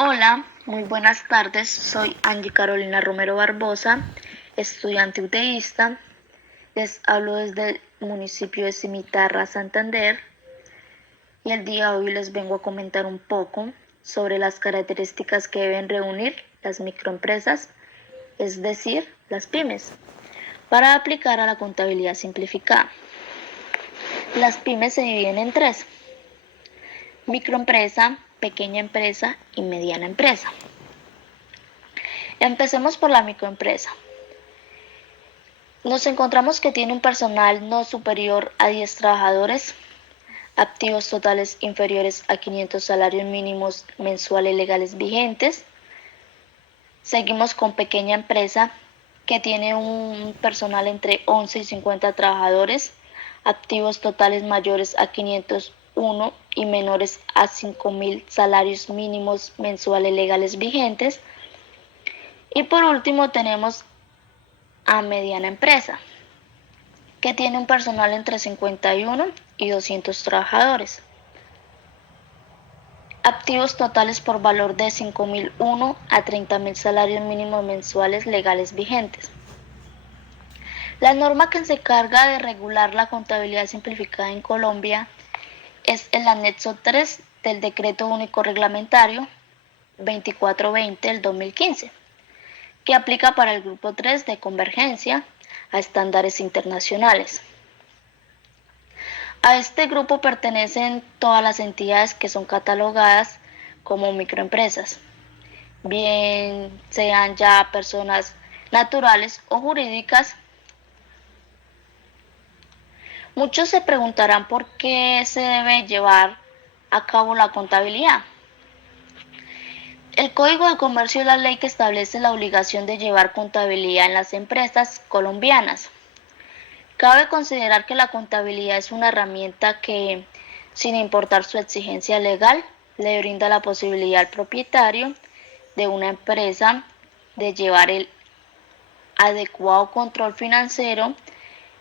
Hola, muy buenas tardes. Soy Angie Carolina Romero Barbosa, estudiante UTEísta. Les hablo desde el municipio de Cimitarra, Santander, y el día de hoy les vengo a comentar un poco sobre las características que deben reunir las microempresas, es decir, las pymes, para aplicar a la contabilidad simplificada. Las pymes se dividen en tres: microempresa, pequeña empresa y mediana empresa. Empecemos por la microempresa. Nos encontramos que tiene un personal no superior a 10 trabajadores, activos totales inferiores a 500 salarios mínimos mensuales legales vigentes. Seguimos con pequeña empresa, que tiene un personal entre 11 y 50 trabajadores, activos totales mayores a 501 y menores a 5.000 salarios mínimos mensuales legales vigentes. Y por último tenemos a mediana empresa, que tiene un personal entre 51 y 200 trabajadores, activos totales por valor de 5.001 a 30.000 salarios mínimos mensuales legales vigentes. La norma que se encarga de regular la contabilidad simplificada en Colombia es el anexo 3 del Decreto Único Reglamentario 2420 del 2015, que aplica para el Grupo 3 de convergencia a estándares internacionales. A este grupo pertenecen todas las entidades que son catalogadas como microempresas, bien sean ya personas naturales o jurídicas. Muchos se preguntarán por qué se debe llevar a cabo la contabilidad. El Código de Comercio es la ley que establece la obligación de llevar contabilidad en las empresas colombianas. Cabe considerar que la contabilidad es una herramienta que, sin importar su exigencia legal, le brinda la posibilidad al propietario de una empresa de llevar el adecuado control financiero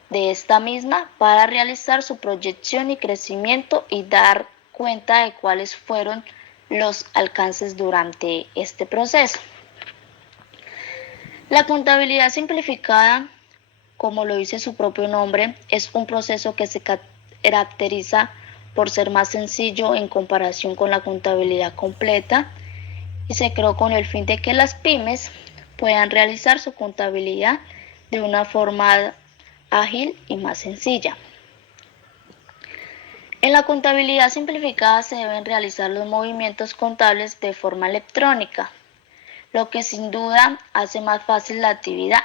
de esta misma para realizar su proyección y crecimiento y dar cuenta de cuáles fueron los alcances durante este proceso. La contabilidad simplificada, como lo dice su propio nombre, es un proceso que se caracteriza por ser más sencillo en comparación con la contabilidad completa, y se creó con el fin de que las pymes puedan realizar su contabilidad de una forma ágil y más sencilla. En la contabilidad simplificada se deben realizar los movimientos contables de forma electrónica, lo que sin duda hace más fácil la actividad.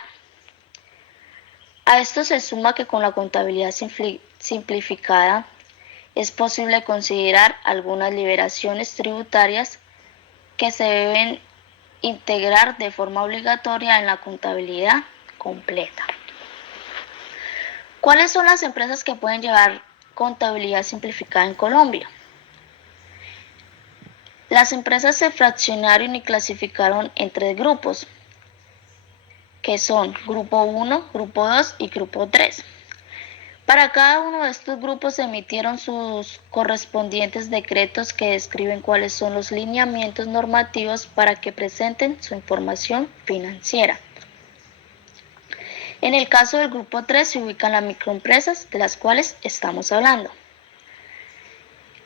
A esto se suma que con la contabilidad simplificada es posible considerar algunas liberaciones tributarias que se deben integrar de forma obligatoria en la contabilidad completa. ¿Cuáles son las empresas que pueden llevar contabilidad simplificada en Colombia? Las empresas se fraccionaron y clasificaron en tres grupos, que son Grupo 1, Grupo 2 y Grupo 3. Para cada uno de estos grupos se emitieron sus correspondientes decretos que describen cuáles son los lineamientos normativos para que presenten su información financiera. En el caso del Grupo 3 se ubican las microempresas de las cuales estamos hablando.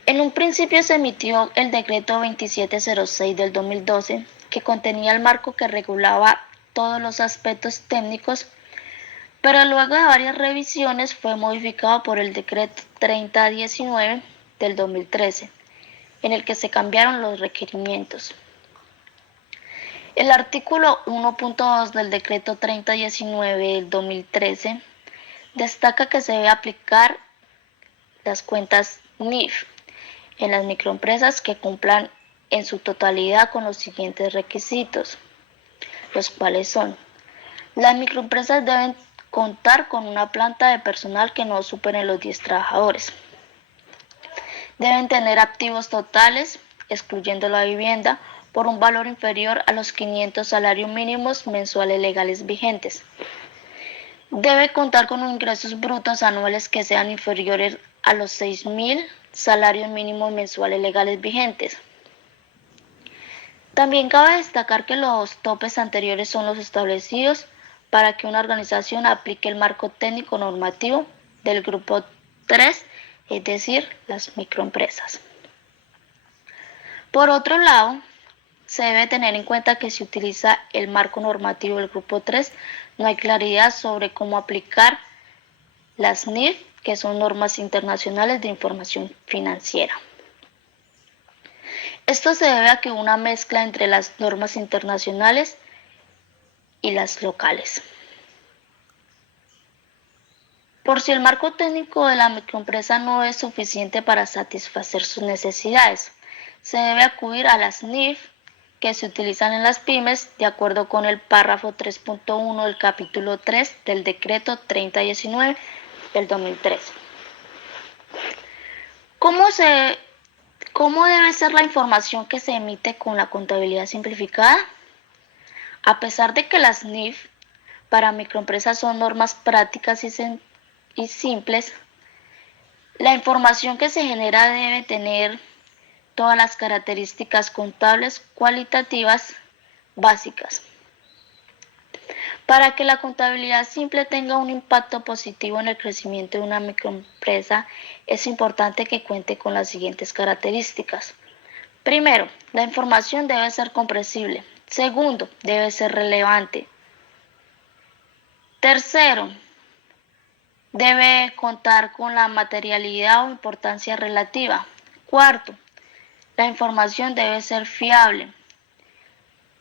En un principio se emitió el decreto 2706 del 2012, que contenía el marco que regulaba todos los aspectos técnicos, pero luego de varias revisiones fue modificado por el decreto 3019 del 2013, en el que se cambiaron los requerimientos. El artículo 1.2 del decreto 3019 del 2013 destaca que se debe aplicar las cuentas NIF en las microempresas que cumplan en su totalidad con los siguientes requisitos, los cuales son: las microempresas deben contar con una planta de personal que no supere los 10 trabajadores. Deben tener activos totales, excluyendo la vivienda, por un valor inferior a los 500 salarios mínimos mensuales legales vigentes. Debe contar con ingresos brutos anuales que sean inferiores a los 6.000 salarios mínimos mensuales legales vigentes. También cabe destacar que los topes anteriores son los establecidos para que una organización aplique el marco técnico normativo del grupo 3, es decir, las microempresas. Por otro lado, se debe tener en cuenta que si utiliza el marco normativo del grupo 3, no hay claridad sobre cómo aplicar las NIF, que son normas internacionales de información financiera. Esto se debe a que una mezcla entre las normas internacionales y las locales. Por si el marco técnico de la microempresa no es suficiente para satisfacer sus necesidades, se debe acudir a las NIF que se utilizan en las pymes de acuerdo con el párrafo 3.1 del capítulo 3 del decreto 3019 del 2013. ¿Cómo debe ser la información que se emite con la contabilidad simplificada? A pesar de que las NIF para microempresas son normas prácticas y simples, la información que se genera debe tener todas las características contables cualitativas básicas. Para que la contabilidad simple tenga un impacto positivo en el crecimiento de una microempresa, es importante que cuente con las siguientes características. Primero, la información debe ser comprensible. Segundo, debe ser relevante. Tercero, debe contar con la materialidad o importancia relativa. Cuarto, la información debe ser fiable.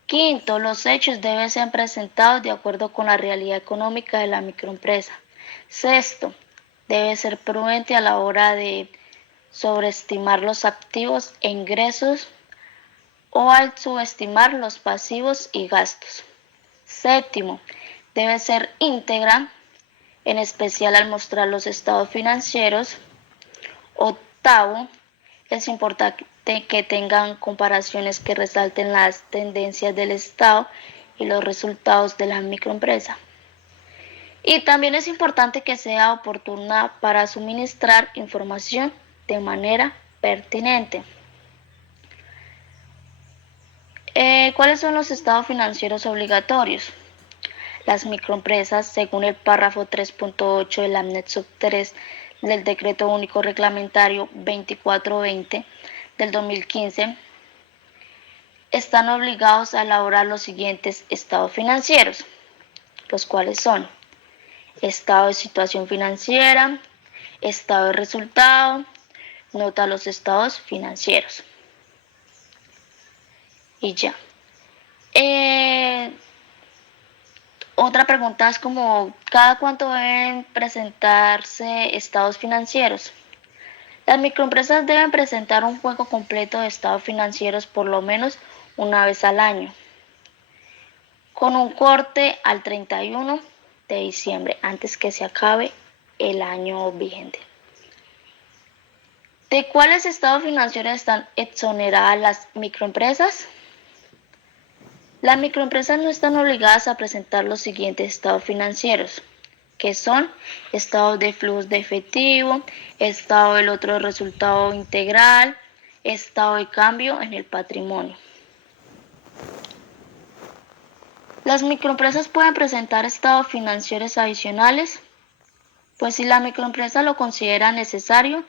Quinto, los hechos deben ser presentados de acuerdo con la realidad económica de la microempresa. Sexto, debe ser prudente a la hora de sobreestimar los activos e ingresos o al subestimar los pasivos y gastos. Séptimo, debe ser íntegra, en especial al mostrar los estados financieros. Octavo, es importante que tengan comparaciones que resalten las tendencias del Estado y los resultados de la microempresa. Y también es importante que sea oportuna para suministrar información de manera pertinente. ¿Cuáles son los estados financieros obligatorios? Las microempresas, según el párrafo 3.8 del anexo 3 del Decreto Único Reglamentario 2420 del 2015, están obligados a elaborar los siguientes estados financieros, los cuales son estado de situación financiera, estado de resultado, nota a los estados financieros. Y ya. Otra pregunta es como, ¿cada cuánto deben presentarse estados financieros? Las microempresas deben presentar un juego completo de estados financieros por lo menos una vez al año, con un corte al 31 de diciembre, antes que se acabe el año vigente. ¿De cuáles estados financieros están exoneradas las microempresas? Las microempresas no están obligadas a presentar los siguientes estados financieros, que son estado de flujos de efectivo, estado del otro resultado integral, estado de cambio en el patrimonio. Las microempresas pueden presentar estados financieros adicionales, pues si la microempresa lo considera necesario,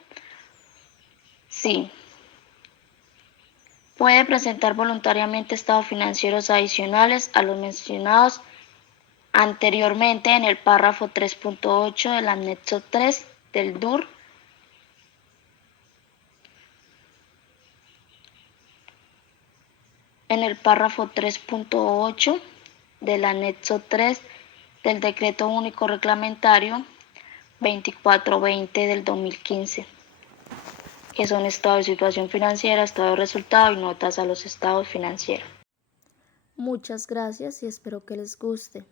sí. Puede presentar voluntariamente estados financieros adicionales a los mencionados anteriormente en el párrafo 3.8 del anexo 3 del DUR. En el párrafo 3.8 del anexo 3 del Decreto Único Reglamentario 2420 del 2015, que son estado de situación financiera, estado de resultado y notas a los estados financieros. Muchas gracias y espero que les guste.